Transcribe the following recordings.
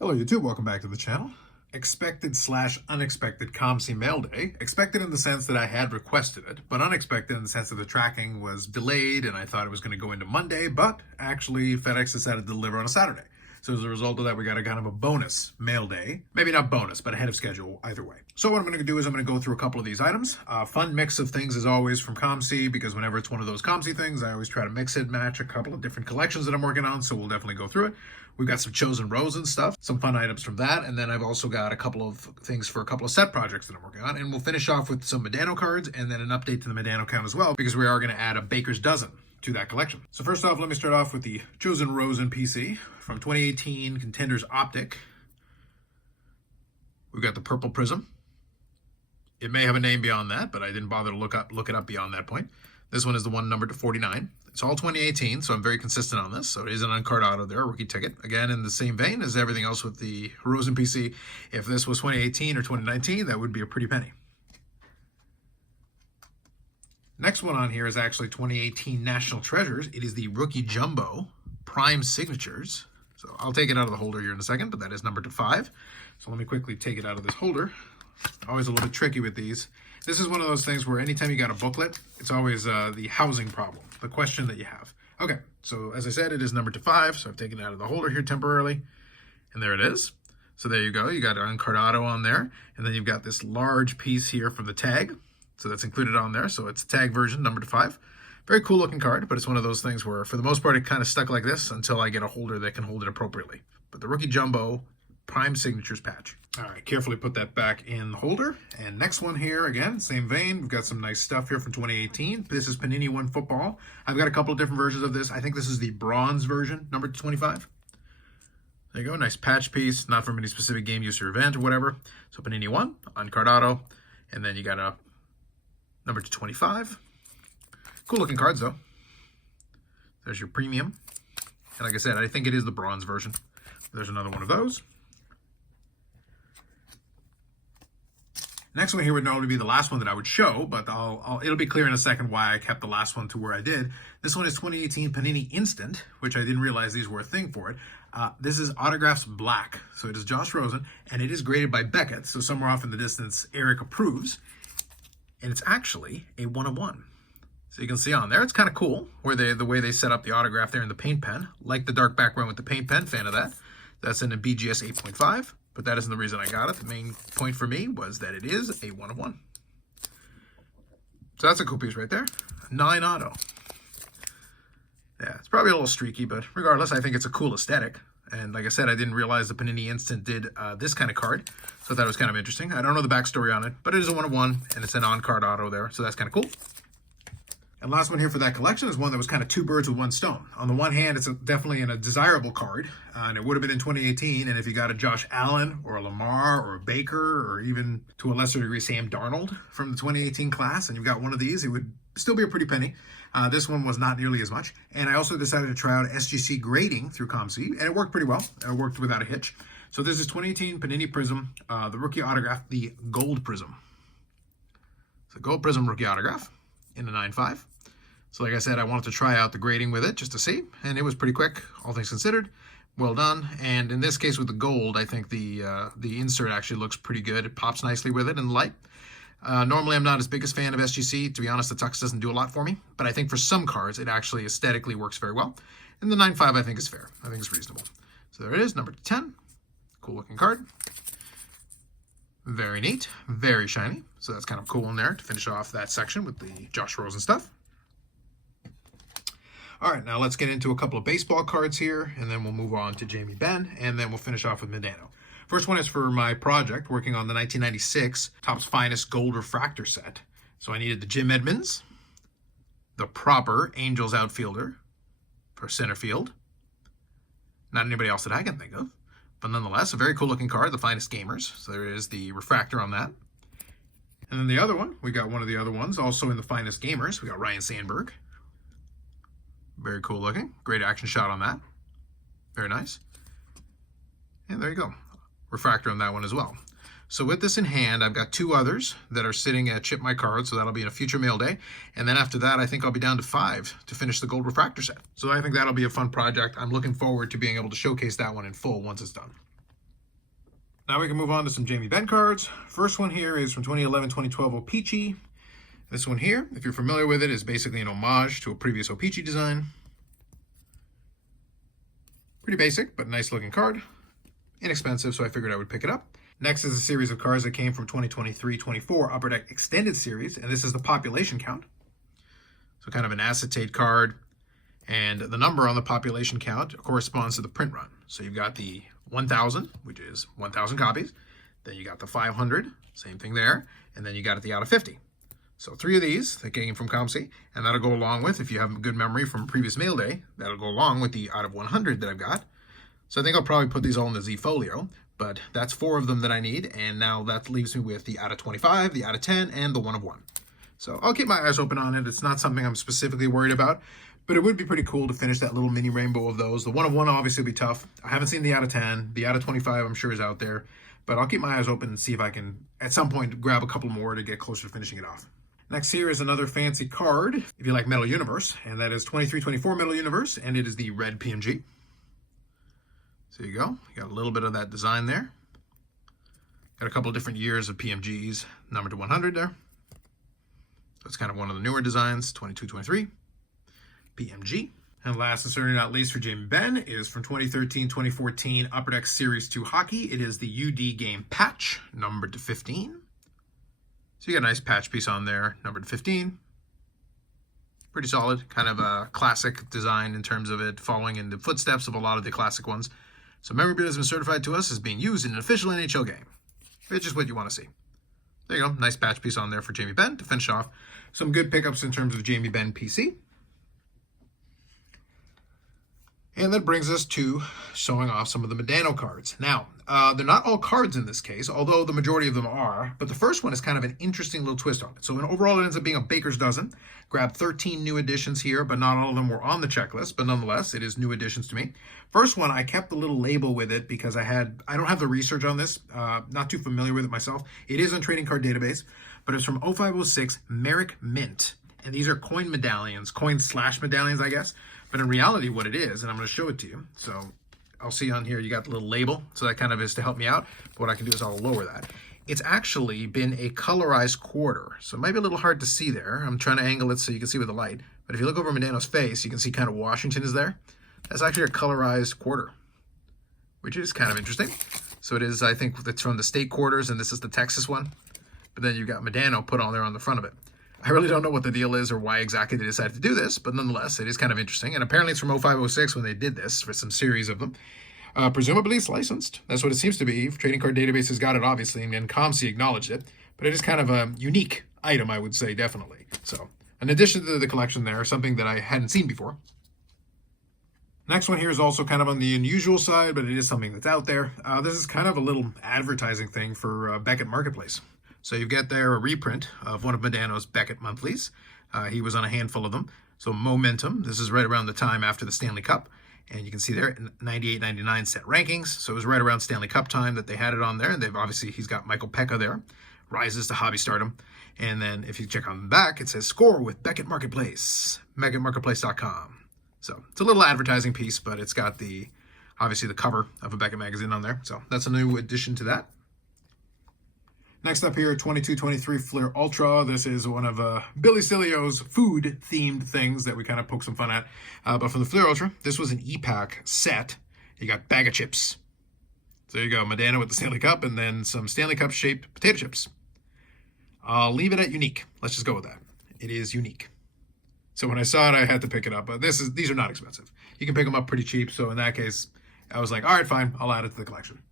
Hello YouTube, welcome back to the channel. Expected slash unexpected COMC Mail Day. Expected in the sense that I had requested it, but unexpected in the sense that the tracking was delayed and I thought it was going to go into Monday, but actually FedEx decided to deliver on a Saturday. So as a result of that, we got a kind of a bonus mail day. Maybe not bonus, but ahead of schedule either way. So what I'm going to do is I'm going to go through a couple of these items. Fun mix of things as always from COMC, because whenever it's one of those COMC things, I always try to mix it, match a couple of different collections that I'm working on, so we'll definitely go through it. We've got some chosen rows and stuff, some fun items from that, and then I've also got a couple of things for a couple of set projects that I'm working on, and we'll finish off with some Medano cards and then an update to the Medano count as well, because we are going to add a baker's dozen to that collection. So first off, let me start off with the chosen rows in PC from 2018 Contenders Optic. We've got the Purple Prism. It may have a name beyond that, but I didn't bother to look it up beyond that point. This one is the one numbered to 49. It's all 2018, so I'm very consistent on this. So it is an uncard auto there, rookie ticket. Again, in the same vein as everything else with the rows in PC. If this was 2018 or 2019, that would be a pretty penny. Next one on here is actually 2018 National Treasures. It is the Rookie Jumbo Prime Signatures. So I'll take it out of the holder here in a second, but that is numbered to 5. So let me quickly take it out of this holder. Always a little bit tricky with these. This is one of those things where anytime you got a booklet, it's always the housing problem, the question that you have. Okay, so as I said, it is numbered to 5, so I've taken it out of the holder here temporarily, and there it is. So there you go, you got an uncard auto on there, and then you've got this large piece here from the tag, so that's included on there, so it's a tag version, numbered to 5. Very cool looking card, but it's one of those things where for the most part it kind of stuck like this until I get a holder that can hold it appropriately. But the Rookie Jumbo Prime Signatures patch. All right, carefully put that back in the holder. And next one here, again, same vein. We've got some nice stuff here from 2018. This is Panini One Football. I've got a couple of different versions of this. I think this is the bronze version, numbered to 25. There you go, nice patch piece, not from any specific game, use, or event, or whatever. So Panini One, uncard auto, and then you got a number to 25. Cool looking cards, though. There's your premium. And like I said, I think it is the bronze version. There's another one of those. Next one here would normally be the last one that I would show, but it'll be clear in a second why I kept the last one to where I did. This one is 2018 Panini Instant, which I didn't realize these were a thing for it. This is Autographs Black, so it is Josh Rosen, and it is graded by Beckett, so somewhere off in the distance, Eric approves, and it's actually a 1/1. So you can see on there, it's kind of cool where the way they set up the autograph there in the paint pen. Like the dark background with the paint pen, fan of that. That's in a BGS 8.5. But that isn't the reason I got it. The main point for me was that it is a 1/1. So that's a cool piece right there. 9 auto. Yeah, it's probably a little streaky, but regardless, I think it's a cool aesthetic. And like I said, I didn't realize the Panini Instant did this kind of card. So I thought it was kind of interesting. I don't know the backstory on it, but it is a 1/1, and it's an on-card auto there. So that's kind of cool. And last one here for that collection is one that was kind of two birds with one stone. On the one hand, it's definitely a desirable card, and it would have been in 2018. And if you got a Josh Allen or a Lamar or a Baker or even to a lesser degree Sam Darnold from the 2018 class, and you've got one of these, it would still be a pretty penny. This one was not nearly as much. And I also decided to try out SGC grading through COMC, and it worked pretty well. It worked without a hitch. So this is 2018 Panini Prism, the rookie autograph, the Gold Prism. So Gold Prism rookie autograph in a 9.5. So like I said, I wanted to try out the grading with it just to see, and it was pretty quick, all things considered. Well done. And in this case with the gold, I think the insert actually looks pretty good. It pops nicely with it in the light. Normally I'm not as big a fan of SGC. To be honest, the tux doesn't do a lot for me, but I think for some cards it actually aesthetically works very well. And the 9.5 I think is fair. I think it's reasonable. So there it is, number 10. Cool looking card. Very neat, very shiny. So that's kind of cool in there to finish off that section with the Josh Rosen stuff. All right, now let's get into a couple of baseball cards here, and then we'll move on to Jamie Benn, and then we'll finish off with Medano. First one is for my project, working on the 1996 Topps Finest Gold Refractor set. So I needed the Jim Edmonds, the proper Angels outfielder for center field. Not anybody else that I can think of, but nonetheless, a very cool looking card, the Finest Gamers. So there is the refractor on that. And then the other one, we got one of the other ones, also in the Finest Gamers. We got Ryan Sandberg. Very cool looking. Great action shot on that. Very nice. And there you go. Refractor on that one as well. So with this in hand, I've got two others that are sitting at Chip My Card, so that'll be in a future mail day. And then after that, I think I'll be down to 5 to finish the gold refractor set. So I think that'll be a fun project. I'm looking forward to being able to showcase that one in full once it's done. Now we can move on to some Jamie Benn cards. First one here is from 2011-2012 O-Pee-Chee. This one here, if you're familiar with it, is basically an homage to a previous O-Pee-Chee design. Pretty basic, but nice looking card. Inexpensive, so I figured I would pick it up. Next is a series of cards that came from 2023-24 Upper Deck Extended Series, and this is the population count. So kind of an acetate card, and the number on the population count corresponds to the print run. So you've got the 1,000, which is 1,000 copies. Then you got the 500, same thing there. And then you got the out of 50. So 3 of these that came from COMC, and that'll go along with, if you have a good memory from previous mail day, that'll go along with the out of 100 that I've got. So I think I'll probably put these all in the Z folio, but that's 4 of them that I need. And now that leaves me with the out of 25, the out of 10, and the 1 of 1. So I'll keep my eyes open on it. It's not something I'm specifically worried about, but it would be pretty cool to finish that little mini rainbow of those. The 1 of 1 obviously will be tough. I haven't seen the out of 10. The out of 25 I'm sure is out there, but I'll keep my eyes open and see if I can, at some point, grab a couple more to get closer to finishing it off. Next here is another fancy card, if you like Metal Universe, and that is 23-24 Metal Universe, and it is the red PMG. So there you go. You got a little bit of that design there. Got a couple of different years of PMGs, number to 100 there. That's kind of one of the newer designs, 22-23, PMG. And last and certainly not least for Jamie Benn is from 2013-2014 Upper Deck Series 2 Hockey. It is the UD Game Patch, numbered to 15. So you got a nice patch piece on there, numbered to 15. Pretty solid, kind of a classic design in terms of it following in the footsteps of a lot of the classic ones. So memorabilia has been certified to us as being used in an official NHL game, which is what you want to see. There you go, nice patch piece on there for Jamie Benn to finish off. Some good pickups in terms of Jamie Benn PC. And that brings us to showing off some of the Medano cards. Now, they're not all cards in this case, although the majority of them are, but the first one is kind of an interesting little twist on it. So overall, it ends up being a baker's dozen. Grabbed 13 new additions here, but not all of them were on the checklist, but nonetheless, it is new additions to me. First one, I kept the little label with it because I don't have the research on this, not too familiar with it myself. It is on Trading Card Database, but it's from 0506 Merrick Mint. And these are coin medallions, coin/medallions, I guess. But in reality, what it is, and I'm going to show it to you. So I'll see on here, you got the little label. So that kind of is to help me out. But what I can do is I'll lower that. It's actually been a colorized quarter. So it might be a little hard to see there. I'm trying to angle it so you can see with the light. But if you look over Medano's face, you can see kind of Washington is there. That's actually a colorized quarter, which is kind of interesting. So it is, I think, it's from the state quarters, and this is the Texas one. But then you've got Medano put on there on the front of it. I really don't know what the deal is or why exactly they decided to do this, but nonetheless, it is kind of interesting. And apparently it's from 0506 when they did this for some series of them. Presumably it's licensed. That's what it seems to be. Trading Card Database has got it, obviously, and COMC acknowledged it. But it is kind of a unique item, I would say, definitely. So, in addition to the collection there, something that I hadn't seen before. Next one here is also kind of on the unusual side, but it is something that's out there. This is kind of a little advertising thing for Beckett Marketplace. So you've got there a reprint of one of Medano's Beckett monthlies. He was on a handful of them. So Momentum, this is right around the time after the Stanley Cup. And you can see there, 98-99 set rankings. So it was right around Stanley Cup time that they had it on there. And he's got Michael Pekka there, rises to hobby stardom. And then if you check on the back, it says score with Beckett Marketplace, BeckettMarketplace.com. So it's a little advertising piece, but it's got obviously the cover of a Beckett magazine on there. So that's a new addition to that. Next up here, 22-23 Flair Ultra. This is one of Billy Cilio's food-themed things that we kind of poke some fun at. But from the Flair Ultra, this was an E-Pack set. You got bag of chips. So there you go, Medano with the Stanley Cup, and then some Stanley Cup-shaped potato chips. I'll leave it at unique. Let's just go with that. It is unique. So when I saw it, I had to pick it up. But these are not expensive. You can pick them up pretty cheap. So in that case, I was like, all right, fine. I'll add it to the collection.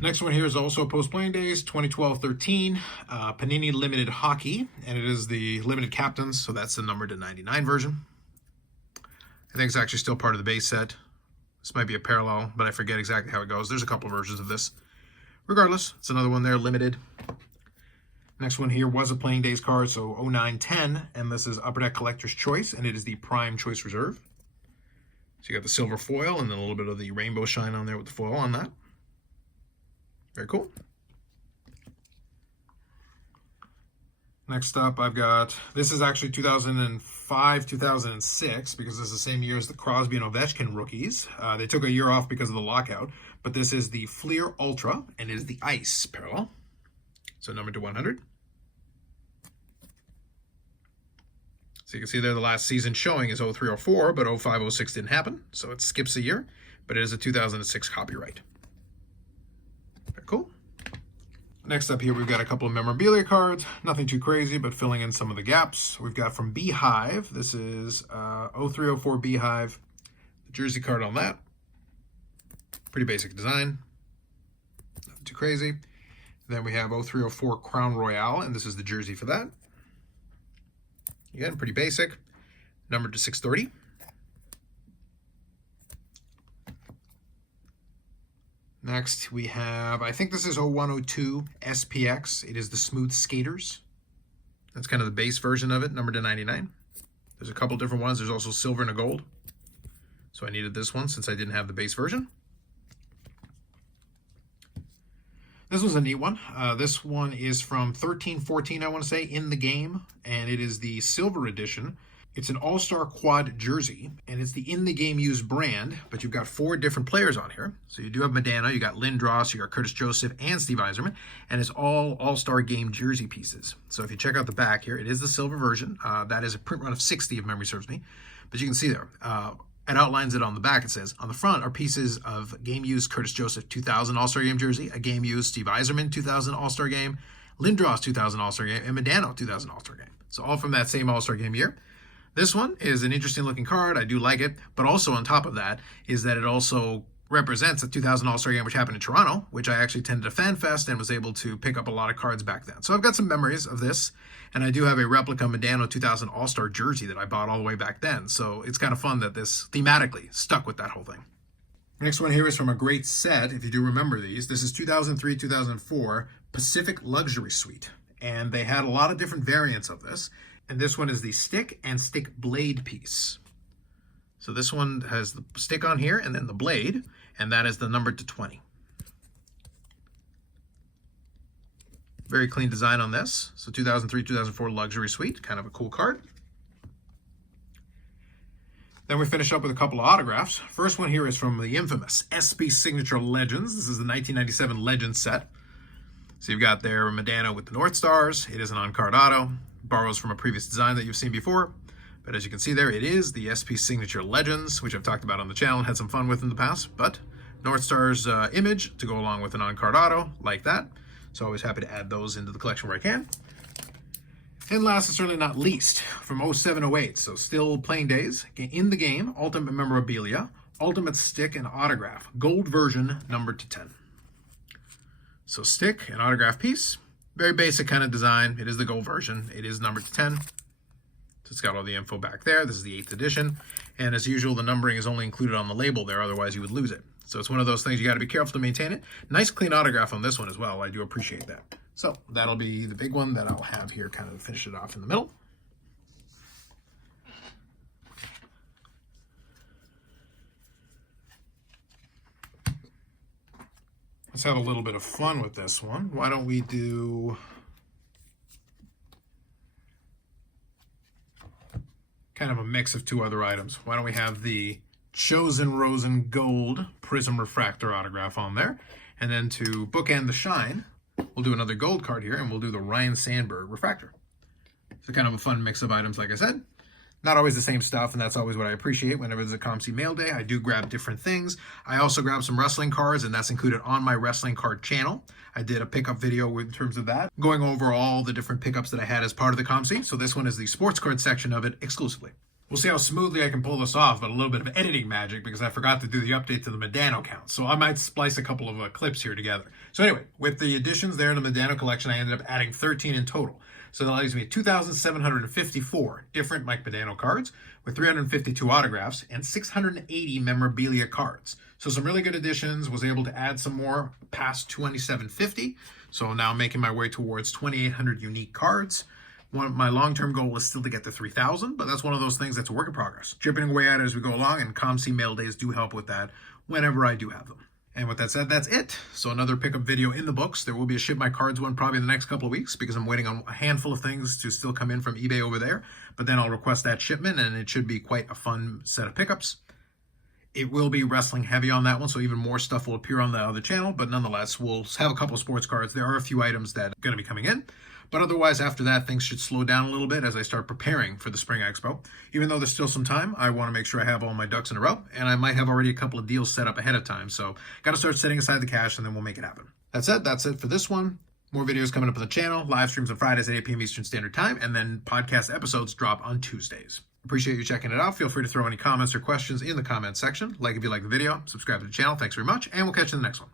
Next one here is also post-playing days, 2012-13, Panini Limited Hockey, and it is the limited captains, so that's the number to 99 version. I think it's actually still part of the base set. This might be a parallel, but I forget exactly how it goes. There's a couple of versions of this. Regardless, it's another one there, limited. Next one here was a playing days card, so 09-10, and this is Upper Deck Collector's Choice, and it is the Prime Choice Reserve. So you got the silver foil, and then a little bit of the rainbow shine on there with the foil on that. Very cool. Next up, I've got, this is actually 2005 5, 2006, because this is the same year as the Crosby and Ovechkin rookies. They took a year off because of the lockout, but this is the Fleer Ultra, and it is the Ice parallel. So numbered to 100. So you can see there the last season showing is 03-04, but 05-06 didn't happen, so it skips a year, but it is a 2006 copyright. Very cool. Next up here, we've got a couple of memorabilia cards. Nothing too crazy, but filling in some of the gaps. We've got from Beehive. This is 03-04 Beehive. The jersey card on that. Pretty basic design. Nothing too crazy. Then we have 03-04 Crown Royale, and this is the jersey for that. Again, pretty basic. Numbered to 630. Next, we have, I think this is 01-02 SPX. It is the Smooth Skaters. That's kind of the base version of it, numbered to 99. There's a couple different ones. There's also silver and a gold. So I needed this one since I didn't have the base version. This was a neat one. This one is from 13-14, I want to say, in the game. And it is the silver edition. It's an all-star quad jersey, and it's the in-the-game used brand, but you've got 4 different players on here. So you do have Medano, you got Lindros, you got Curtis Joseph, and Steve Yzerman, and it's all all-star game jersey pieces. So if you check out the back here, it is the silver version. That is a print run of 60, if memory serves me. But you can see there, it outlines it on the back. It says, on the front are pieces of game-used Curtis Joseph 2000 All-Star Game jersey, a game-used Steve Yzerman 2000 All-Star Game, Lindros 2000 All-Star Game, and Medano 2000 All-Star Game. So all from that same All-Star Game year. This one is an interesting looking card. I do like it. But also on top of that is that it also represents a 2000 All-Star Game which happened in Toronto, which I actually attended a fan fest and was able to pick up a lot of cards back then. So I've got some memories of this. And I do have a replica Medano 2000 All-Star jersey that I bought all the way back then. So it's kind of fun that this thematically stuck with that whole thing. Next one here is from a great set, if you do remember these. This is 2003-2004 Pacific Luxury Suite. And they had a lot of different variants of this. And this one is the stick and stick blade piece. So this one has the stick on here and then the blade, and that is the number to 20. Very clean design on this. So 2003-2004 Luxury Suite, kind of a cool card. Then we finish up with a couple of autographs. First one here is from the infamous SB Signature Legends. This is the 1997 Legends set. So you've got there Medano with the North Stars. It is an on-card auto. Borrows from a previous design that you've seen before. But as you can see there, it is the SP Signature Legends, which I've talked about on the channel and had some fun with in the past. But North Star's image to go along with an on-card auto, like that. So always happy to add those into the collection where I can. And last and certainly not least, from 07-08, so still playing days, in the game, Ultimate Memorabilia, Ultimate Stick and Autograph, gold version, numbered to 10. So stick and autograph piece. Very basic kind of design. It is the gold version. It is numbered to 10. So it's got all the info back there. This is the 8th edition. And as usual, the numbering is only included on the label there. Otherwise, you would lose it. So it's one of those things you got to be careful to maintain it. Nice clean autograph on this one as well. I do appreciate that. So that'll be the big one that I'll have here kind of finish it off in the middle. Let's have a little bit of fun with this one. Why don't we do kind of a mix of 2 other items? Why don't we have the Chosen Rosen Gold Prism Refractor autograph on there? And then to bookend the shine, we'll do another gold card here, and we'll do the Ryan Sandberg Refractor. So kind of a fun mix of items, like I said. Not always the same stuff, and that's always what I appreciate. Whenever there's a COMC Mail Day, I do grab different things. I also grab some wrestling cards, and that's included on my wrestling card channel. I did a pickup video in terms of that, going over all the different pickups that I had as part of the COMC. So this one is the sports card section of it exclusively. We'll see how smoothly I can pull this off, but a little bit of editing magic because I forgot to do the update to the Medano count. So I might splice a couple of clips here together. So anyway, with the additions there in the Medano collection, I ended up adding 13 in total. So that leaves me 2,754 different Mike Medano cards with 352 autographs and 680 memorabilia cards. So some really good additions. Was able to add some more past 2,750. So now making my way towards 2,800 unique cards. My long-term goal is still to get to 3,000, but that's one of those things that's a work in progress. Chipping away at it as we go along, and COMC Mail Days do help with that whenever I do have them. And with that said, that's it. So another pickup video in the books. There will be a Ship My Cards one probably in the next couple of weeks because I'm waiting on a handful of things to still come in from eBay over there. But then I'll request that shipment, and it should be quite a fun set of pickups. It will be wrestling heavy on that one, so even more stuff will appear on the other channel. But nonetheless, we'll have a couple of sports cards. There are a few items that are going to be coming in. But otherwise, after that, things should slow down a little bit as I start preparing for the Spring Expo. Even though there's still some time, I want to make sure I have all my ducks in a row, and I might have already a couple of deals set up ahead of time. So got to start setting aside the cash, and then we'll make it happen. That's it for this one. More videos coming up on the channel, live streams on Fridays at 8 p.m. Eastern Standard Time, and then podcast episodes drop on Tuesdays. Appreciate you checking it out. Feel free to throw any comments or questions in the comments section. Like if you like the video, subscribe to the channel. Thanks very much, and we'll catch you in the next one.